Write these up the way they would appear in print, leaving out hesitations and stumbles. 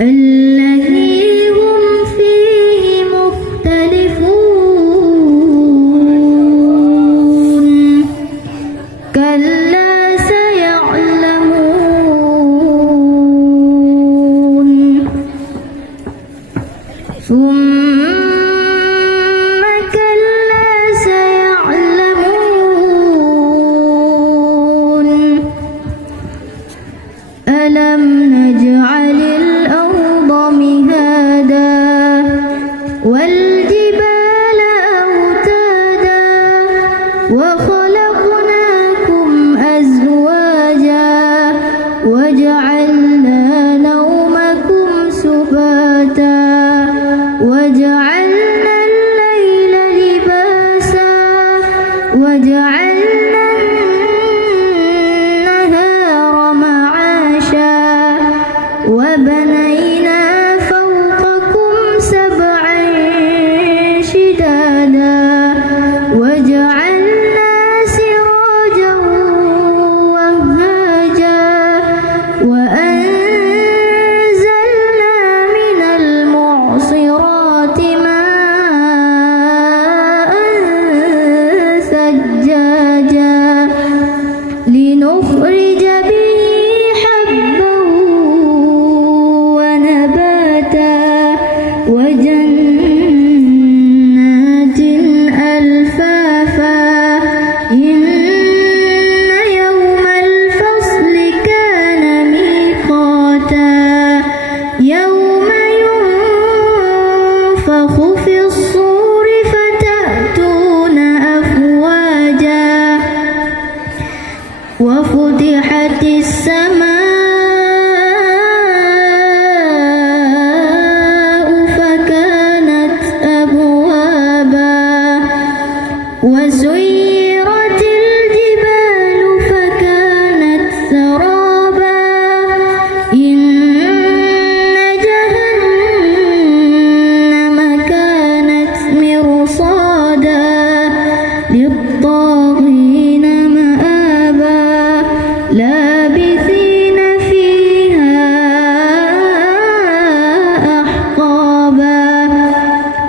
الذي هم فيه مختلفون كلا سيعلمون ثم كلا سيعلمون ألم نجعل الأرض مهادا والجبال أوتادا وخلقناكم أزواجا وجعلنا نومكم سباتا وجعلنا الليل لباسا وجعلنا النهار معاشا وبنينا فوقكم سبعا شدادا وجعلنا سراجا وهاجا وأنزلنا من المعصرات ماء ثجاجا لنخرج به حبا ونباتا وجنات ألفافا إن يوم الفصل كان ميقاتا يوم ينفخ في الصور فتأتون أفواجا وفتحت السماء فكانت أبوابا وسيرت الجبال فكانت سرابا إن جهنم كانت مرصادا للطاغين مآبا لابثين فيها أحقابا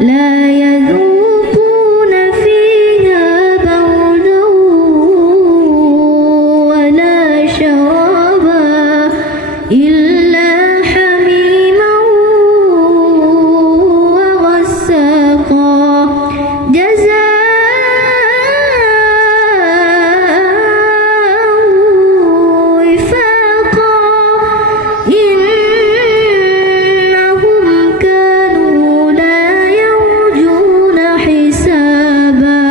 لا يذوقون فيها بردا ولا شرابا إلا حميما وغساقا جزاء وفاقا إنهم كانوا لا يرجون حسابا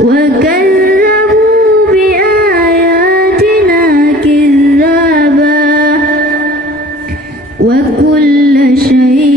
وكذبوا بآياتنا كذابا وكل شيء